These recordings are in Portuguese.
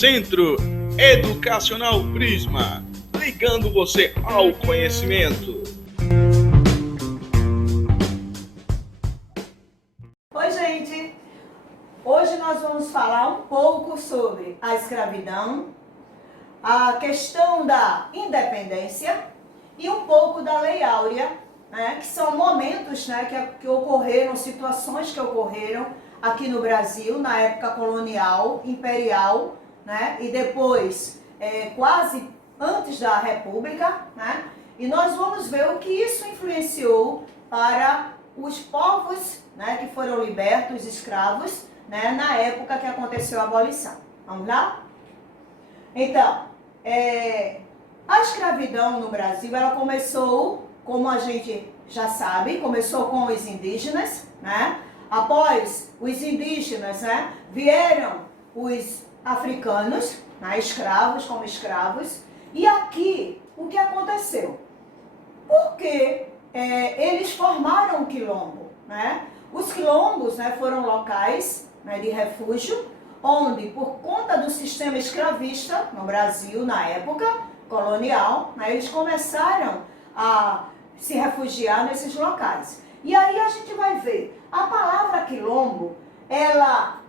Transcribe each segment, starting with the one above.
Centro Educacional Prisma, ligando você ao conhecimento. Oi, gente! Hoje nós vamos falar um pouco sobre a escravidão, a questão da independência e um pouco da Lei Áurea, né, que são momentos, né, que ocorreram, situações que ocorreram aqui no Brasil, na época colonial, imperial, né, e depois, quase antes da República, né, e nós vamos ver o que isso influenciou para os povos, né, que foram libertos, escravos, né, na época que aconteceu a abolição. Vamos lá? Então, a escravidão no Brasil, ela começou, como a gente já sabe, começou com os indígenas, né? Após os indígenas, né, vieram os africanos, né, escravos como escravos, e aqui o que aconteceu? Porque eles formaram um quilombo, né? Os quilombos, né, foram locais, né, de refúgio, onde, por conta do sistema escravista no Brasil, na época colonial, né, eles começaram a se refugiar nesses locais. E aí a gente vai ver, a palavra quilombo, ela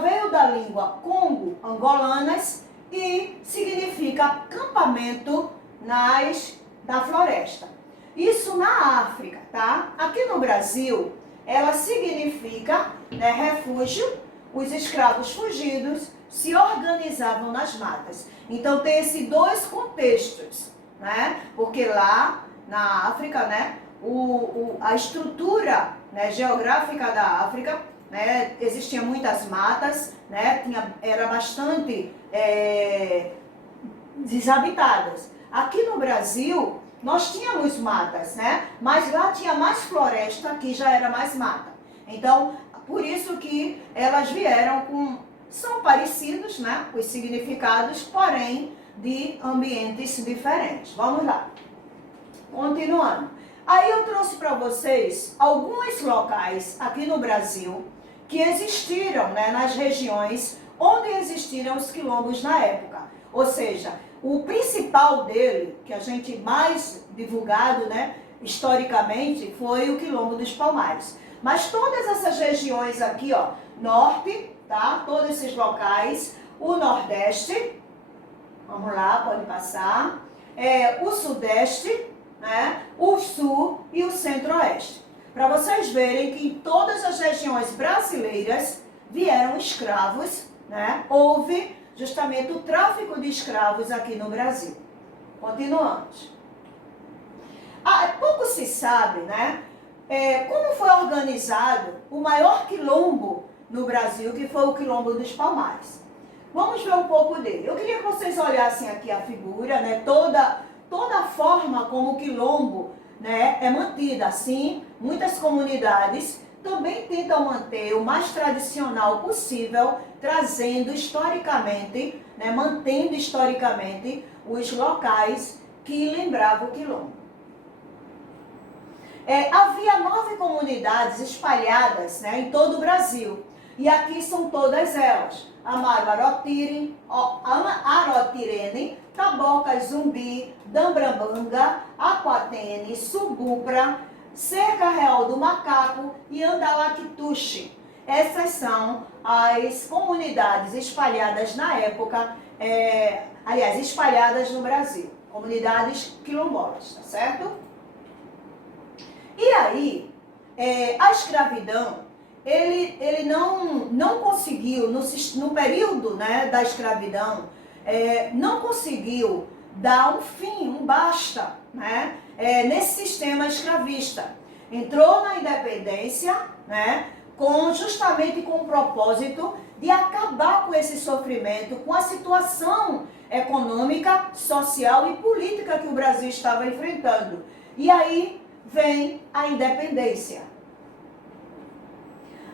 veio da língua congo-angolanas e significa acampamento na floresta. Isso na África, tá? Aqui no Brasil, ela significa, né, refúgio. Os escravos fugidos se organizavam nas matas. Então tem esses dois contextos, né? Porque lá na África, né, a estrutura, né, geográfica da África, né, existiam muitas matas, né, era bastante desabitadas. Aqui no Brasil, nós tínhamos matas, né, mas lá tinha mais floresta, aqui já era mais mata. Então, por isso que elas vieram são parecidos, né, os significados, porém de ambientes diferentes. Vamos lá. Continuando. Aí eu trouxe para vocês alguns locais aqui no Brasil que existiram, né, nas regiões onde existiram os quilombos na época. Ou seja, o principal dele, que a gente mais divulgado, né, historicamente, foi o Quilombo dos Palmares. Mas todas essas regiões aqui, ó, norte, tá? Todos esses locais, o nordeste, vamos lá, pode passar, o sudeste, né, o sul e o centro-oeste. Para vocês verem que em todas as regiões brasileiras vieram escravos, né? Houve justamente o tráfico de escravos aqui no Brasil. Continuamos. Pouco se sabe, né, como foi organizado o maior quilombo no Brasil, que foi o Quilombo dos Palmares. Vamos ver um pouco dele. Eu queria que vocês olhassem aqui a figura, né, toda a forma como o quilombo, né, é mantida. Assim, muitas comunidades também tentam manter o mais tradicional possível, trazendo historicamente, né, mantendo historicamente os locais que lembravam o quilombo. Havia 9 comunidades espalhadas, né, em todo o Brasil. E aqui são todas elas: Amaro Arotirene, Taboca, Zumbi, Dambrambanga, Aquatene, Subupra, Cerca Real do Macaco e Andalactuxe. Essas são as comunidades espalhadas na época, espalhadas no Brasil. Comunidades quilombolas, tá certo? E aí, a escravidão, ele não conseguiu, no período, né, da escravidão, não conseguiu dar um fim, um basta, né, nesse sistema escravista. Entrou na independência, né, justamente com o propósito de acabar com esse sofrimento, com a situação econômica, social e política que o Brasil estava enfrentando. E aí vem a independência.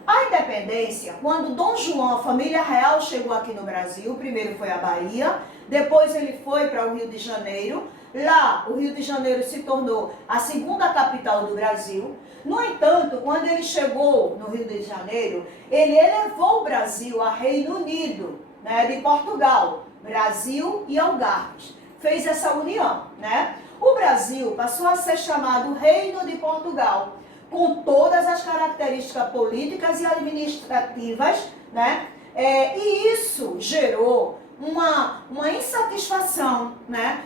A independência, quando Dom João, a família real, chegou aqui no Brasil, primeiro foi a Bahia, depois ele foi para o Rio de Janeiro. Lá, o Rio de Janeiro se tornou a segunda capital do Brasil. No entanto, quando ele chegou no Rio de Janeiro, ele elevou o Brasil a Reino Unido. né, de Portugal, Brasil e Algarves. Fez essa união, né? O Brasil passou a ser chamado Reino de Portugal, com todas as características políticas e administrativas, né? E isso gerou uma insatisfação, né?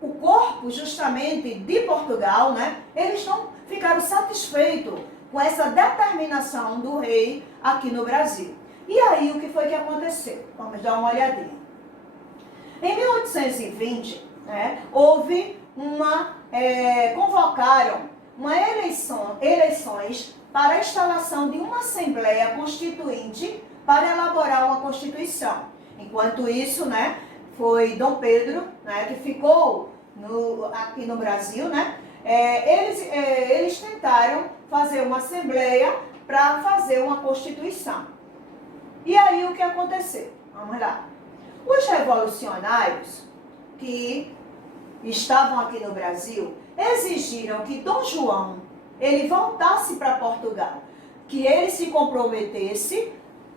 O corpo, justamente, de Portugal, né? Eles não ficaram satisfeitos com essa determinação do rei aqui no Brasil. E aí, o que foi que aconteceu? Vamos dar uma olhadinha. Em 1820, né, houve convocaram eleições para a instalação de uma Assembleia Constituinte para elaborar uma Constituição. Enquanto isso, né, foi Dom Pedro, né, que ficou aqui no Brasil, né, eles tentaram fazer uma Assembleia para fazer uma Constituição. E aí o que aconteceu? Vamos lá. Os revolucionários que estavam aqui no Brasil exigiram que Dom João ele voltasse para Portugal, que ele se comprometesse,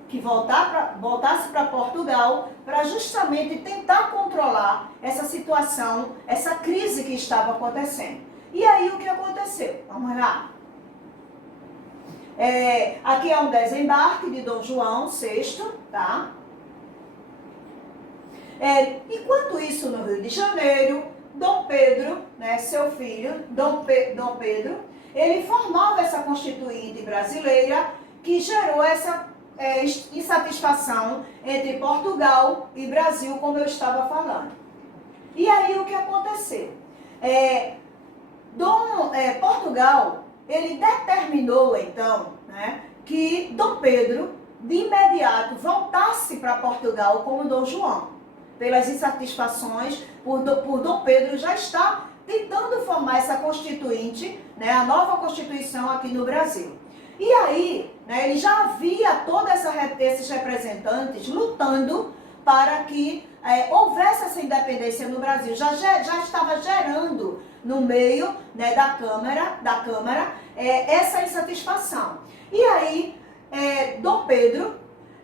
que voltasse para Portugal para justamente tentar controlar essa situação, essa crise que estava acontecendo. E aí o que aconteceu? Vamos lá. Aqui é um desembarque de Dom João VI, tá? Enquanto isso, no Rio de Janeiro, Dom Pedro, né, seu filho, Dom Pedro, ele formava essa Constituinte brasileira que gerou essa insatisfação entre Portugal e Brasil, como eu estava falando. E aí o que aconteceu? Portugal, ele determinou então, né, que Dom Pedro de imediato voltasse para Portugal como Dom João, pelas insatisfações por Dom Pedro já estar tentando formar essa Constituinte, né, a nova Constituição aqui no Brasil. E aí, né, ele já havia todos esses representantes lutando para que houvesse essa independência no Brasil. Já estava gerando no meio, né, da Câmara essa insatisfação. E aí, Dom Pedro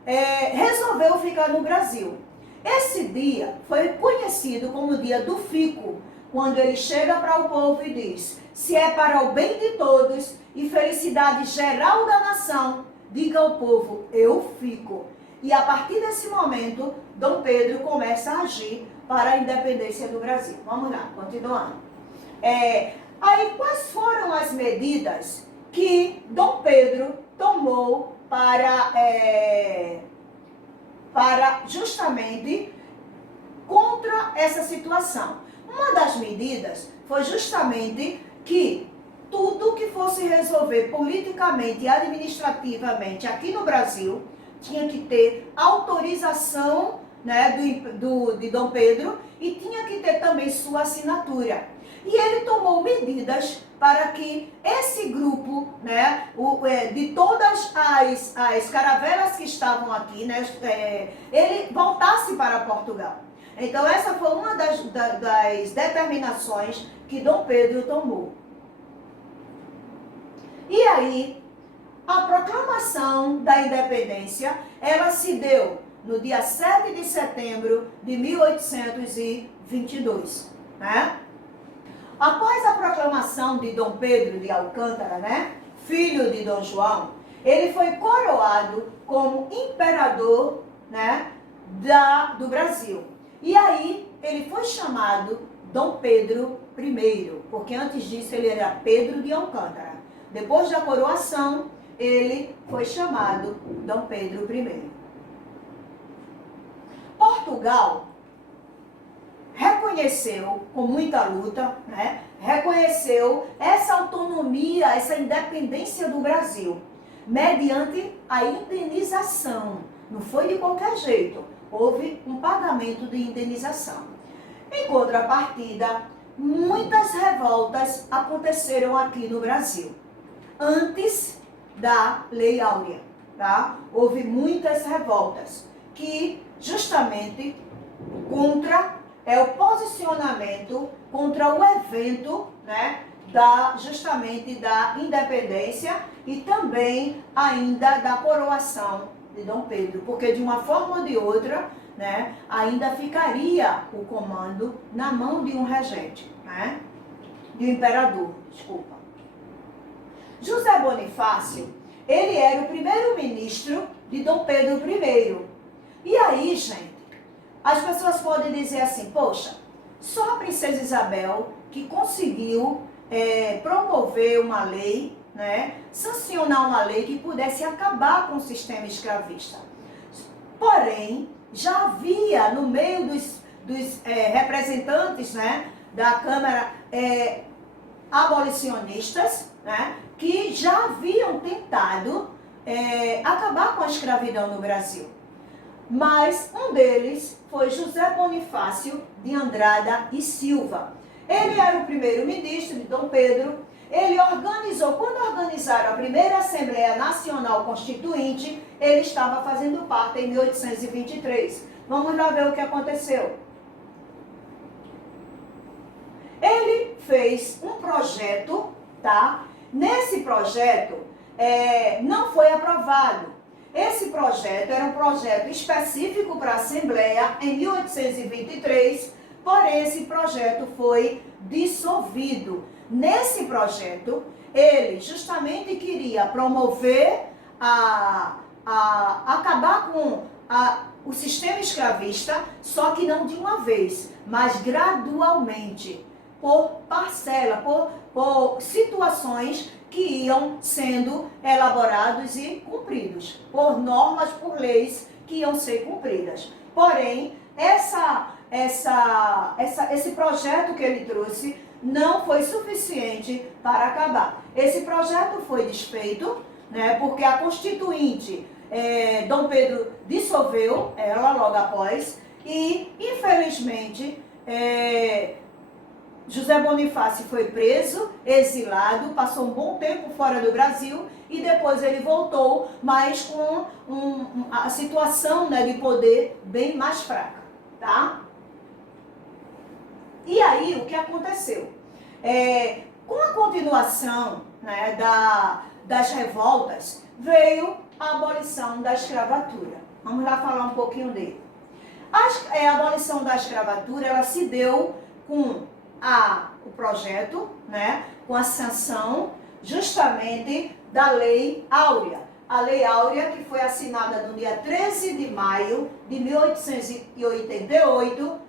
resolveu ficar no Brasil. Esse dia foi conhecido como o dia do fico, quando ele chega para o povo e diz: se é para o bem de todos e felicidade geral da nação, diga ao povo, eu fico. E a partir desse momento, Dom Pedro começa a agir para a independência do Brasil. Vamos lá, continuando. Aí, quais foram as medidas que Dom Pedro tomou para justamente contra essa situação? Uma das medidas foi justamente que tudo que fosse resolver politicamente e administrativamente aqui no Brasil tinha que ter autorização, né, de Dom Pedro e tinha que ter também sua assinatura. E ele tomou medidas para que esse grupo, né, de todas as caravelas que estavam aqui, né, ele voltasse para Portugal. Então essa foi uma das determinações que Dom Pedro tomou. E aí, a proclamação da independência, ela se deu no dia 7 de setembro de 1822, né? Após a proclamação de Dom Pedro de Alcântara, né, filho de Dom João, ele foi coroado como imperador, né, do Brasil. E aí ele foi chamado Dom Pedro I, porque antes disso ele era Pedro de Alcântara. Depois da coroação, ele foi chamado Dom Pedro I. Portugal reconheceu, com muita luta, né, reconheceu essa autonomia, essa independência do Brasil, mediante a indenização. Não foi de qualquer jeito, houve um pagamento de indenização. Em contrapartida, muitas revoltas aconteceram aqui no Brasil, antes da Lei Áurea, tá? Houve muitas revoltas que justamente contra o posicionamento contra o evento, né, justamente da independência e também ainda da coroação de Dom Pedro, porque de uma forma ou de outra, né, ainda ficaria o comando na mão de um regente, né, de um imperador, desculpa. José Bonifácio, ele era o primeiro-ministro de Dom Pedro I. E aí, gente, as pessoas podem dizer assim, poxa, só a princesa Isabel que conseguiu promover uma lei, né, sancionar uma lei que pudesse acabar com o sistema escravista. Porém, já havia no meio dos representantes, né, da Câmara abolicionistas, né, que já haviam tentado acabar com a escravidão no Brasil. Mas um deles foi José Bonifácio de Andrada e Silva. Ele era o primeiro-ministro de Dom Pedro. Ele organizou, quando organizaram a primeira Assembleia Nacional Constituinte, ele estava fazendo parte em 1823. Vamos lá ver o que aconteceu. Ele fez um projeto, tá? Nesse projeto não foi aprovado. Esse projeto era um projeto específico para a Assembleia em 1823, porém esse projeto foi dissolvido. Nesse projeto, ele justamente queria promover, acabar com o sistema escravista, só que não de uma vez, mas gradualmente, por parcela, por situações que iam sendo elaborados e cumpridos, por normas, por leis que iam ser cumpridas. Porém, esse projeto que ele trouxe não foi suficiente para acabar. Esse projeto foi desfeito, né, porque a Constituinte, Dom Pedro dissolveu ela logo após, e, infelizmente, José Bonifácio foi preso, exilado, passou um bom tempo fora do Brasil e depois ele voltou, mas com a situação, né, de poder bem mais fraca, tá? E aí, o que aconteceu? Com a continuação, né, das revoltas, veio a abolição da escravatura. Vamos lá falar um pouquinho dele. A abolição da escravatura, ela se deu com o projeto, né, com a sanção justamente da Lei Áurea. A Lei Áurea, que foi assinada no dia 13 de maio de 1888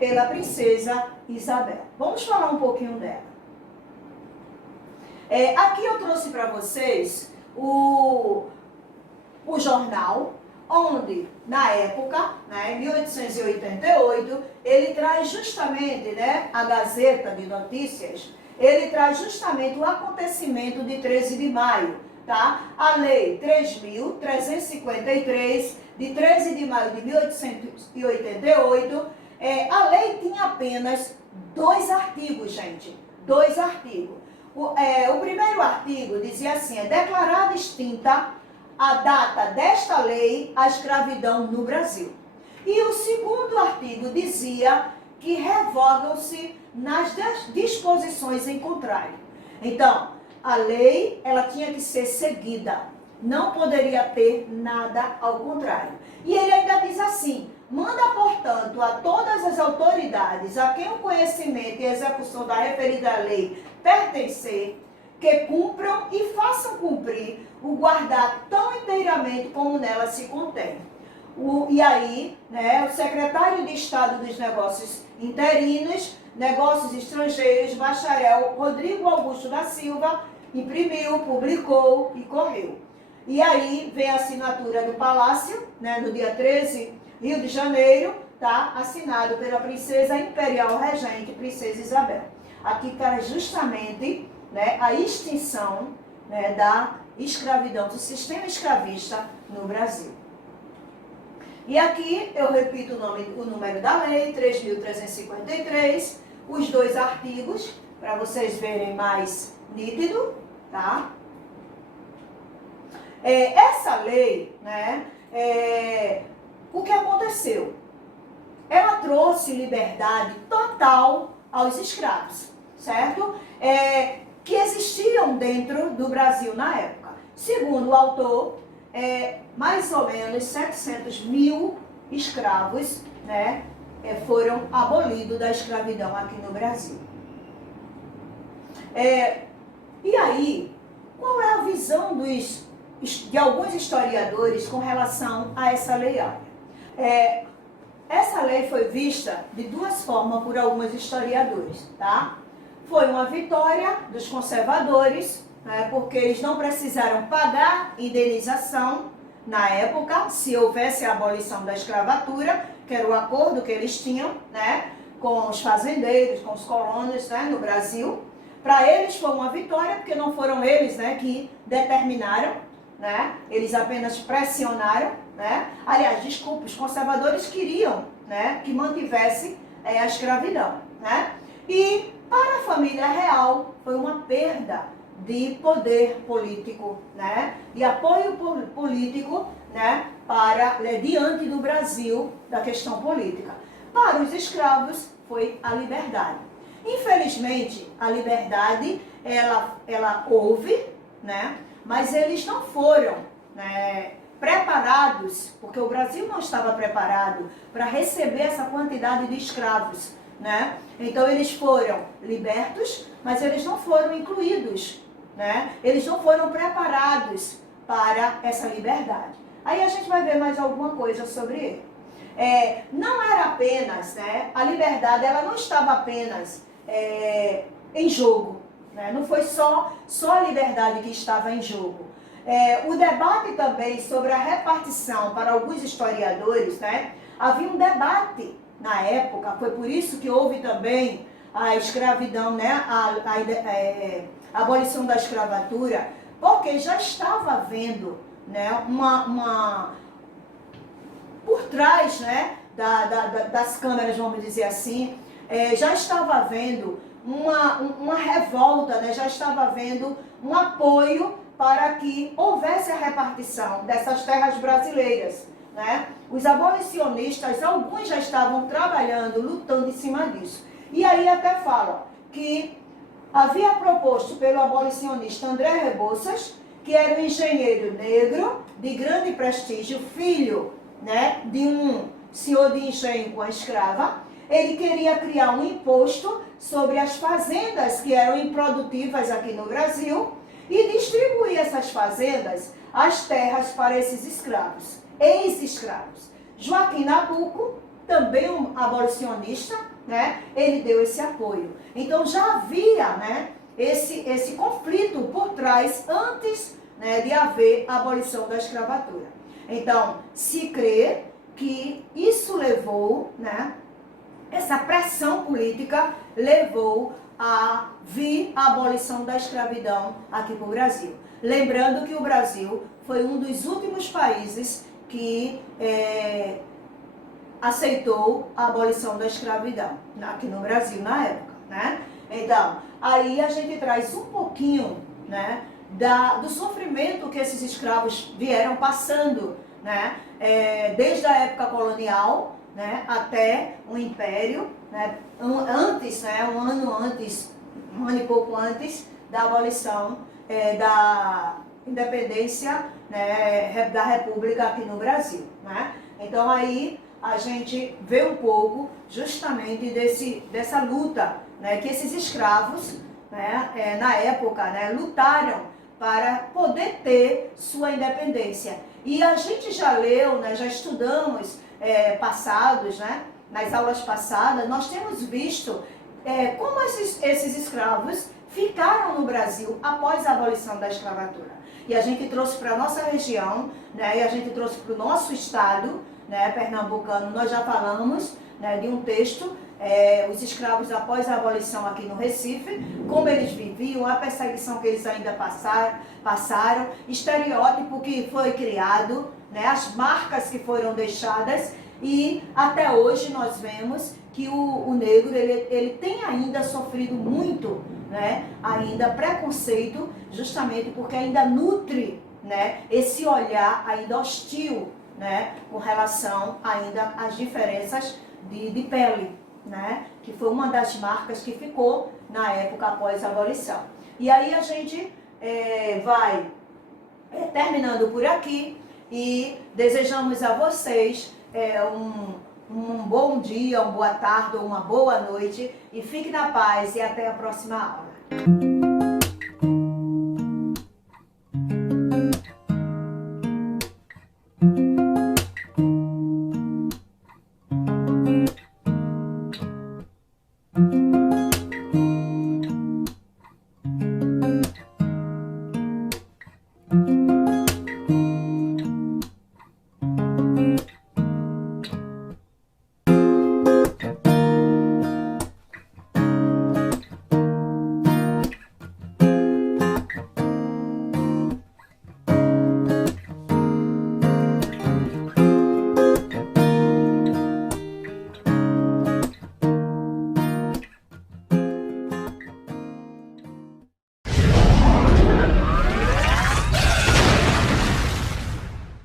pela princesa Isabel. Vamos falar um pouquinho dela. Aqui eu trouxe para vocês o jornal, onde, na época, né, em 1888, ele traz justamente, né, a Gazeta de Notícias, ele traz justamente o acontecimento de 13 de maio, tá? A Lei 3.353, de 13 de maio de 1888, a lei tinha apenas 2 artigos, gente, 2 artigos. O primeiro artigo dizia assim, declarada extinta a data desta lei, a escravidão no Brasil. E o segundo artigo dizia que revogam-se nas disposições em contrário. Então, a lei, ela tinha que ser seguida. Não poderia ter nada ao contrário. E ele ainda diz assim, manda, portanto, a todas as autoridades a quem o conhecimento e a execução da referida lei pertencer, que cumpram e façam cumprir o guardar tão inteiramente como nela se contém. E aí, né, o secretário de Estado dos Negócios Interinos, Negócios Estrangeiros, bacharel Rodrigo Augusto da Silva, imprimiu, publicou e correu. E aí vem a assinatura do Palácio, né, no dia 13, Rio de Janeiro, tá, assinado pela princesa imperial regente, princesa Isabel. Aqui está justamente, né, a extinção, né, da escravidão, do sistema escravista no Brasil. E aqui eu repito o número da lei, 3.353, os 2 artigos, para vocês verem mais nítido, tá? Essa lei, né, o que aconteceu? Ela trouxe liberdade total aos escravos, certo? Que existiam dentro do Brasil na época. Segundo o autor, mais ou menos 700 mil escravos, né, foram abolidos da escravidão aqui no Brasil. E aí, qual é a visão de alguns historiadores com relação a essa lei áurea? Essa lei foi vista de duas formas por alguns historiadores, tá? Foi uma vitória dos conservadores, né, porque eles não precisaram pagar indenização na época, se houvesse a abolição da escravatura, que era o acordo que eles tinham, né, com os fazendeiros, com os colonos, né, no Brasil. Para eles foi uma vitória, porque não foram eles, né, que determinaram, né, eles apenas pressionaram, né. Aliás, desculpe, os conservadores queriam, né, que mantivesse a escravidão, né. E para a família real foi uma perda de poder político, né, de apoio político, né, diante do Brasil da questão política. Para os escravos foi a liberdade. Infelizmente, a liberdade, ela houve, né, mas eles não foram, né, preparados, porque o Brasil não estava preparado para receber essa quantidade de escravos, né? Então eles foram libertos, mas eles não foram incluídos, né? Eles não foram preparados para essa liberdade. Aí a gente vai ver mais alguma coisa sobre ele. Não era apenas, né, a liberdade, ela não estava apenas em jogo, né? Não foi só a liberdade que estava em jogo. O debate também sobre a repartição, para alguns historiadores, né, havia um debate na época, foi por isso que houve também a escravidão, né, a abolição da escravatura, porque já estava havendo, né, por trás, né, das câmeras, vamos dizer assim, já estava havendo uma revolta, né, já estava havendo um apoio para que houvesse a repartição dessas terras brasileiras, né? Os abolicionistas, alguns já estavam trabalhando, lutando em cima disso. E aí até falam que havia proposto pelo abolicionista André Rebouças, que era um engenheiro negro de grande prestígio, filho, né, de um senhor de engenho com a escrava. Ele queria criar um imposto sobre as fazendas que eram improdutivas aqui no Brasil e distribuir essas fazendas, as terras para esses escravos, ex-escravos. Joaquim Nabuco, também um abolicionista, né, ele deu esse apoio. Então já havia, né, esse conflito por trás antes, né, de haver a abolição da escravatura. Então, se crê que isso levou, né, essa pressão política levou a vir a abolição da escravidão aqui para o Brasil. Lembrando que o Brasil foi um dos últimos países que aceitou a abolição da escravidão aqui no Brasil na época, né? Então, aí a gente traz um pouquinho, né, do sofrimento que esses escravos vieram passando, né, desde a época colonial, né, até o Império, né, um ano e pouco antes da abolição da independência, né, da República aqui no Brasil, né? Então aí a gente vê um pouco justamente dessa luta, né, que esses escravos, né, na época, né, lutaram para poder ter sua independência. E a gente já leu, né, já estudamos passados, né, nas aulas passadas, nós temos visto como esses escravos ficaram no Brasil após a abolição da escravatura. E a gente trouxe para a nossa região, né, e a gente trouxe para o nosso estado, né, pernambucano. Nós já falamos, né, de um texto, os escravos após a abolição aqui no Recife, como eles viviam, a perseguição que eles ainda passaram, estereótipo que foi criado, né, as marcas que foram deixadas, e até hoje nós vemos que o negro ele tem ainda sofrido muito, né, ainda preconceito, justamente porque ainda nutre, né, esse olhar ainda hostil, né, com relação ainda às diferenças de pele, né, que foi uma das marcas que ficou na época após a abolição. E aí a gente vai terminando por aqui. e desejamos a vocês um bom dia, uma boa tarde ou uma boa noite e fique na paz e até a próxima aula.